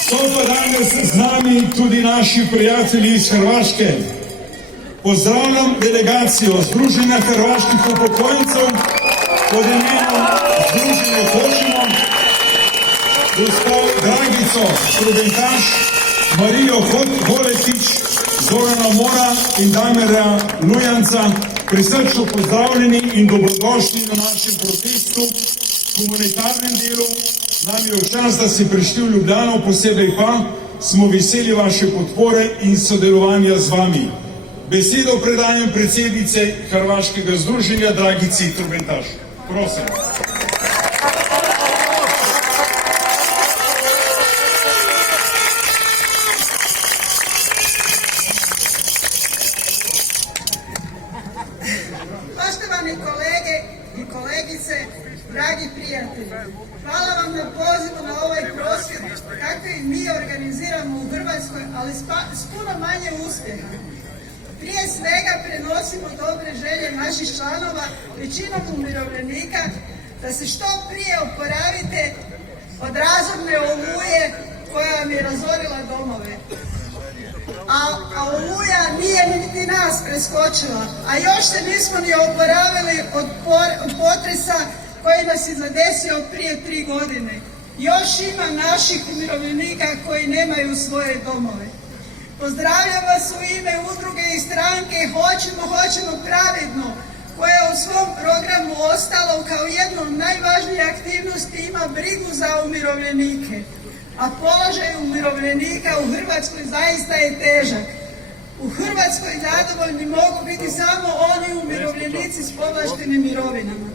So pa danes z nami tudi naši prijatelji iz Hrvaške. Pozdravljam delegacijo Združenja hrvaških upokojencev pod imenom Združenje Hočemo, gospod Dragico Trubentaš, Marijo Holetić, Zorana Mora in Damirja Lujanca. Prisrčno pozdravljeni in dobrodošli na našem protestu, humanitarnem delu. Nam je v čast, da ste prišli v Ljubljano, posebej pa smo veseli vaše podpore in sodelovanja z vami. Besedo predajam predsednice Hrvaškega združenja Dragici Trubentaš. Prosim. Poštovani kolege i kolegice, dragi prijatelji, hvala vam na pozivu na ovaj prosvjed kako i mi organiziramo u Hrvatskoj, ali s puno manje uspjeha. Prije svega prenosimo dobre želje naših članova, većinom umirovljenika, da se što prije oporavite od razorne oluje koja vam je razorila domove. A oluja nije niti nas preskočila, a još se nismo ni oporavili od potresa koji nas je zadesio prije 3 godine. Još ima naših umirovljenika koji nemaju svoje domove. Pozdravljam vas u ime udruge i stranke Hoćemo pravedno, koja je u svom programu ostalo kao jedno od najvažnijih aktivnosti ima brigu za umirovljenike. A položaj umirovljenika u Hrvatskoj zaista je težak. U Hrvatskoj zadovoljni mogu biti samo oni umirovljenici s povlaštenim mirovinama.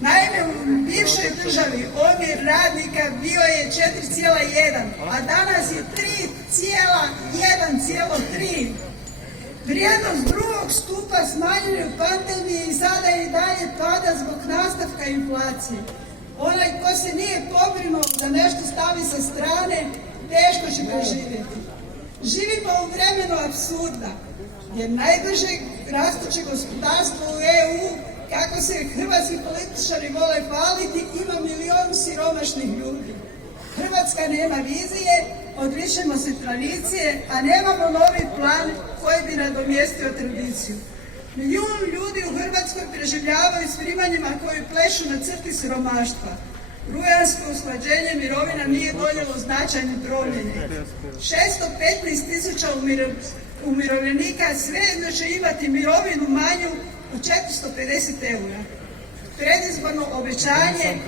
Naime, u bivšoj državi omjer radnika bio je 4,1, a danas je 3,1,3. Vrijednost drugog stupa smanjuje u pandemiji i sada i dalje pada zbog nastavka inflacije. Onaj ko se nije pobrinuo da nešto stavi sa strane, teško će preživjeti. Živimo u vremenu apsurda, jer najbrže rastuće gospodarstvo u EU, kako se hrvatski političari vole hvaliti, ima milion siromašnih ljudi. Hrvatska nema vizije, odričemo se tradicije, a nemamo novi plan koji bi nadomjestio tradiciju. Milijun ljudi u Hrvatskoj preživljavaju s primanjima koji plešu na crti siromaštva. Rujansko usklađenje mirovina nije donijelo značajne promjene. 615.000 umirovljenika svejedno će imati mirovinu manju od 450 eura. Predizborno obećanje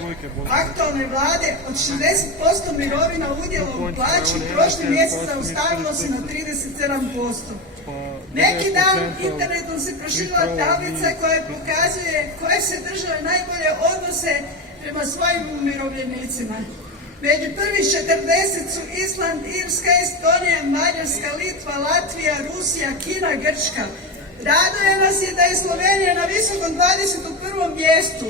aktualne vlade od 60% mirovina udjelom u plaći prošli mjesec zaustavilo se na 37%. Neki dan internetom se proširila tablica koja pokazuje koje se države najbolje odnose prema svojim umirovljenicima. Među prvih 40 su Island, Irska, Estonija, Mađarska, Litva, Latvija, Rusija, Kina, Grčka. Raduje nas je da je Slovenija na visokom 21. mjestu,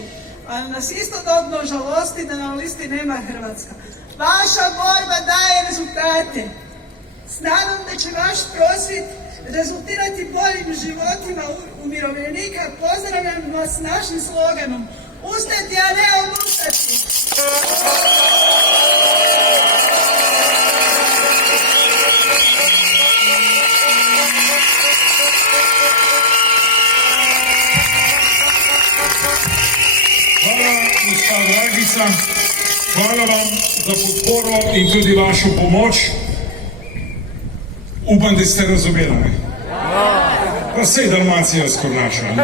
a nas istodobno žalosti da na listi nema Hrvatska. Vaša borba daje rezultate. S nadom da će vaš prosvjed rezultirati boljim životima umirovljenika, pozdravljam vas s našim sloganom Ustati, a ne odustati! Hvala, gospa Dragica, hvala vam za podporo in tudi vašo pomoč. Upam, da ste razumeli. Pa sej Dalmacija skornaša.